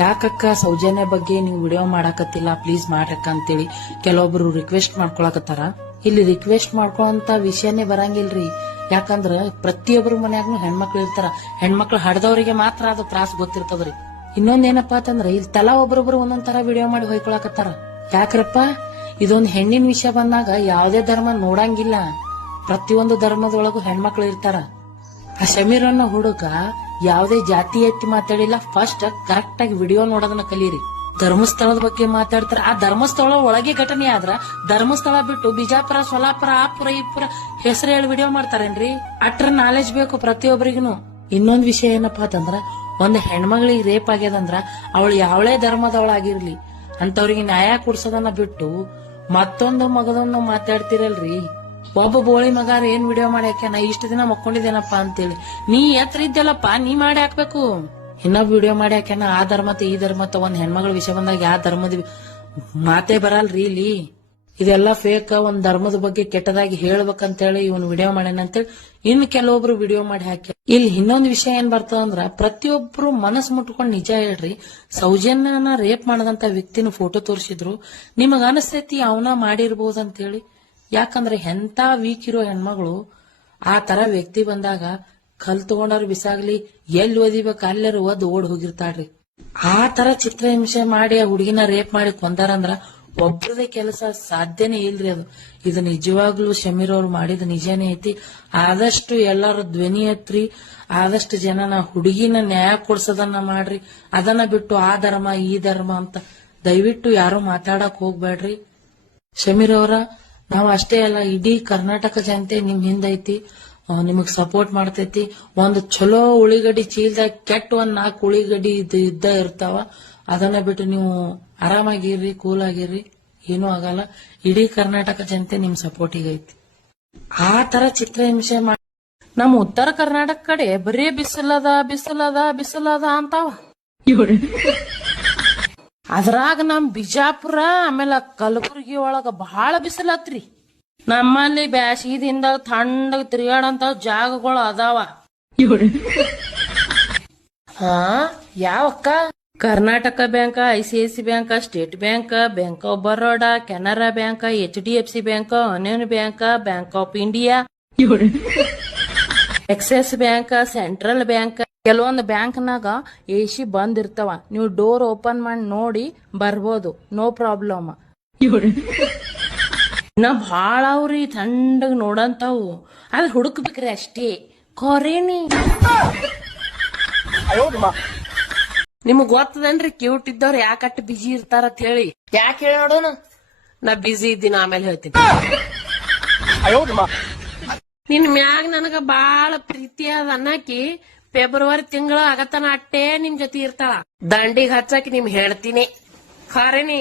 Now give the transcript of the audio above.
ಯಾಕಕ್ಕ ಸೌಜನ್ಯ ಬಗ್ಗೆ ನೀವು video ಮಾಡಾಕತ್ತಿಲ್ಲ? Please ಮಾಡ್ರಕ್ಕ ಅಂತೇಳಿ ಕೆಲವೊಬ್ರು ರಿಕ್ವೆಸ್ಟ್ ಮಾಡ್ಕೊಳಕತ್ತಾರ. ಇಲ್ಲಿ ರಿಕ್ವೆಸ್ಟ್ ಮಾಡ್ಕೊಳಂತ ವಿಷಯನೇ ಬರಂಗಿಲ್ರಿ. ಯಾಕಂದ್ರ ಪ್ರತಿಯೊಬ್ಬರ ಮನ್ಯಾಗ್ನು ಹೆಣ್ಮಕ್ಳು ಇರ್ತಾರ. ಹೆಣ್ಮಕ್ಳು ಹಡ್ದವ್ರಿಗೆ ಮಾತ್ರ ಅದು ತ್ರಾಸ್ ಗೊತ್ತಿರ್ತದ್ರಿ. ಇನ್ನೊಂದೇನಪ್ಪಾ ಅಂತಂದ್ರ ಇಲ್ಲಿ ತಲಾ ಒಬ್ರೊಬ್ರು ಒಂದೊಂದ್ ತರ ವಿಡಿಯೋ ಮಾಡಿ ಹೊಯ್ಕೊಳಕತ್ತಾರ. ಯಾಕ್ರಪ್ಪ? ಇದೊಂದ್ ಹೆಣ್ಣಿನ ವಿಷಯ ಬಂದಾಗ ಯಾವ್ದೇ ಧರ್ಮ ನೋಡಂಗಿಲ್ಲ. ಪ್ರತಿಯೊಂದು ಧರ್ಮದೊಳಗು ಹೆಣ್ಮಕ್ಳು ಇರ್ತಾರ. ಆ ಶಮೀರನ್ನ ಹುಡುಗ ಯಾವುದೇ ಜಾತಿ, ಎತ್ತಿ ಮಾತಾಡಿಲ್ಲ. ಫಸ್ಟ್ ಕರೆಕ್ಟ್ ಆಗಿ ವಿಡಿಯೋ ನೋಡೋದನ್ನ ಕಲೀರಿ. ಧರ್ಮಸ್ಥಳದ ಬಗ್ಗೆ ಮಾತಾಡ್ತಾರೆ. ಆ ಧರ್ಮಸ್ಥಳ ಒಳಗೆ ಘಟನೆ ಆದ್ರ ಧರ್ಮಸ್ಥಳ ಬಿಟ್ಟು ಬಿಜಾಪುರ, ಸೊಲಾಪುರ, ಆಪುರ ಪುರ ಹೆಸರು ಹೇಳಿ ವಿಡಿಯೋ ಮಾಡ್ತಾರೇನ್ರಿ? ಅಟ್ರ ನಾಲೆಜ್ ಬೇಕು ಪ್ರತಿಯೊಬ್ಬರಿಗೂ ಇನ್ನೊಂದ್ ವಿಷಯ ಏನಪ್ಪಾ ಅಂತಂದ್ರ, ಒಂದ್ ಹೆಣ್ಮಗಳಿಗೆ ರೇಪ್ ಆಗ್ಯದಂದ್ರ ಅವಳು ಯಾವಳೇ ಧರ್ಮದವಳಾಗಿರ್ಲಿ ಅಂತವ್ರಿಗೆ ನ್ಯಾಯ ಕೊಡ್ಸೋದನ್ನ ಬಿಟ್ಟು ಮತ್ತೊಂದು ಮಗದೊಂದು ಮಾತಾಡ್ತಿರಲ್ರಿ? ಒಬ್ಬ ಬೋಳಿ ಮಗಾರ ಏನ್ ವಿಡಿಯೋ ಮಾಡಿ ಹಾಕ್ಯಾನ ಇಷ್ಟ ದಿನ ಮಕ್ಕೊಂಡಿದ್ದೇನಪ್ಪ ಅಂತೇಳಿ. ನೀ ಎತ್ರ ಇದ್ದಲ್ಲಪ್ಪ, ನೀ ಮಾಡಿ ಹಾಕ್ಬೇಕು. ಇನ್ನೊಬ್ಬ ವಿಡಿಯೋ ಮಾಡಿ ಹಾಕ್ಯಾನ ಆ ಧರ್ಮತ ಈ ಧರ್ಮತ ಒಂದ್ ಹೆಣ್ಮಗಳ ವಿಷಯ ಬಂದಾಗ ಯಾವ ಧರ್ಮದ ಮಾತೇ ಬರಲ್ರಿ ಇಲ್ಲಿ. ಇದೆಲ್ಲ ಫೇಕ್ ಒಂದ್ ಧರ್ಮದ ಬಗ್ಗೆ ಕೆಟ್ಟದಾಗಿ ಹೇಳ್ಬೇಕಂತೇಳಿ ಇವನ್ ವಿಡಿಯೋ ಮಾಡ್ಯಾನ ಅಂತೇಳಿ ಇನ್ ಕೆಲವೊಬ್ರು ವಿಡಿಯೋ ಮಾಡಿ ಹಾಕಿ ಇಲ್ಲಿ ಇನ್ನೊಂದ್ ವಿಷಯ ಏನ್ ಬರ್ತದಂದ್ರ ಪ್ರತಿಯೊಬ್ರು ಮನಸ್ ಮುಟ್ಕೊಂಡ್ ನಿಜ ಹೇಳ್ರಿ. ಸೌಜನ್ಯನ ರೇಪ್ ಮಾಡದಂತ ವ್ಯಕ್ತಿನ ಫೋಟೋ ತೋರಿಸಿದ್ರು. ನಿಮಗ ಅನಸ್ತೈತಿ ಅವನ ಮಾಡಿರ್ಬೋದಂತ ಹೇಳಿ ಯಾಕಂದ್ರೆ ಎಂತ ವೀಕ್ ಇರೋ ಹೆಣ್ಮಗಳು, ಆ ತರ ವ್ಯಕ್ತಿ ಬಂದಾಗ ಕಲ್ ತಗೊಂಡವ್ರು ಬಿಸಾಗ್ಲಿ, ಎಲ್ಲಿ ಓದಿಬೇಕು ಅಲ್ಲಾರು ಓದ್ ಓಡ್ ಹೋಗಿರ್ತಾಳ್ರಿ. ಆ ತರ ಚಿತ್ರಹಿಂಸೆ ಮಾಡಿ ಆ ಹುಡುಗಿನ ರೇಪ್ ಮಾಡಿ ಕೊಂದಾರಂದ್ರ ಒಬ್ರದೇ ಕೆಲಸ ಸಾಧ್ಯನೇ ಇಲ್ರಿ ಅದು. ಇದು ನಿಜವಾಗ್ಲೂ ಶಮೀರ್ ಅವ್ರು ಮಾಡಿದ ನಿಜಾನೇ ಐತಿ. ಆದಷ್ಟು ಎಲ್ಲಾರು ಧ್ವನಿ ಎತ್ರಿ, ಆದಷ್ಟು ಜನನ ಹುಡುಗಿನ ನ್ಯಾಯ ಕೊಡ್ಸೋದನ್ನ ಮಾಡ್ರಿ. ಅದನ್ನ ಬಿಟ್ಟು ಆ ಧರ್ಮ, ಈ ಧರ್ಮ ಅಂತ ದಯವಿಟ್ಟು ಯಾರು ಮಾತಾಡಕ್ ಹೋಗ್ಬೇಡ್ರಿ ಶಮೀರ್ ಅವರ ನಾವ್ ಅಷ್ಟೇ ಅಲ್ಲ, ಇಡೀ ಕರ್ನಾಟಕ ಜನತೆ ನಿಮ್ ಹಿಂದೈತಿ ನಿಮಗ್ ಸಪೋರ್ಟ್ ಮಾಡ್ತೈತಿ. ಒಂದು ಚಲೋ ಉಳಿಗಡ್ಡಿ ಚೀಲದಾಗ ಕೆಟ್ಟ ಒಂದ್ ನಾಲ್ಕು ಉಳಿಗಡ್ಡಿ ಇದ್ದ ಇರ್ತಾವ, ಅದನ್ನ ಬಿಟ್ಟು ನೀವು ಆರಾಮಾಗಿರ್ರಿ ಕೂಲ್ ಆಗಿರ್ರಿ ಏನೂ ಆಗಲ್ಲ. ಇಡೀ ಕರ್ನಾಟಕ ಜನತೆ ನಿಮ್ ಸಪೋರ್ಟ್ ಐತಿ. ಆ ತರ ಚಿತ್ರಹಿಂಸೆ ಮಾಡಿ ನಮ್ಮ ಉತ್ತರ ಕರ್ನಾಟಕ ಕಡೆ ಬರೀ ಬಿಸಿಲದ ಬಿಸಿಲದ ಬಿಸಿಲದ ಅಂತಾವ. ಅದ್ರಾಗ ನಮ್ ಬಿಜಾಪುರ, ಆಮೇಲೆ ಕಲಬುರಗಿ ಒಳಗ ಬಹಳ ಬಿಸಿಲತ್ರಿ ನಮ್ಮಲ್ಲಿ ಬ್ಯಾಸಿಗಿದಿಂದ ತಣ್ಣಗ್ ತಿರ್ಗಾಡಂತ ಜಾಗಗಳು ಅದಾವ. ಹಾ, ಯಾವಕ್ಕ? Karnataka bank ICIC bank, state bank bank of Baroda, Canara bank, H D F C bank union bank bank of India. Axis bank, central bank. ಕೆಲವೊಂದು ಬ್ಯಾಂಕ್ನಾಗ ಸಿ ಬಂದ್ ಇರ್ತಾವ. ನೀವು ಡೋರ್ ಓಪನ್ ಮಾಡಿ ನೋಡಿ ಬರ್ಬೋದು. No problem. ಇನ್ನ ಭಾಳ ಅವ್ರಿ ಥಂಡಗ್ ನೋಡಂತಾವು. ಅದ್ ಹುಡುಕ್ಬೇಕ್ರಿ ಅಷ್ಟೇ. ಕೊರೇನಿ. ನಿಮಗ್ ಗೊತ್ತದನ್ರಿ ಕ್ಯೂಟ್ ಇದ್ದವ್ರು ಯಾಕಟ್ ಬಿಜಿ ಇರ್ತಾರ ಅಂತ ಹೇಳಿ. ಯಾಕೆ ಹೇಳಿ ನೋಡೋಣ? ನಾ ಬಿಜಿ ಇದ್ದೀನಿ ಆಮೇಲೆ ಹೇಳ್ತೀನಿ. ನಿನ್ ಮ್ಯಾಗ ನನಗ ಬಾಳ ಪ್ರೀತಿ ಅದ ಅನ್ನಕಿ ಫೆಬ್ರವರಿ ತಿಂಗಳ ಆಗತನ ಅಟ್ಟೆ ನಿಮ್ ಜೊತೆ ಇರ್ತಾಳ. ದಂಡಿಗೆ ಹಚ್ಚಾಕಿ ನಿಮ್ ಹೇಳ್ತೀನಿ ಖರೇನಿ.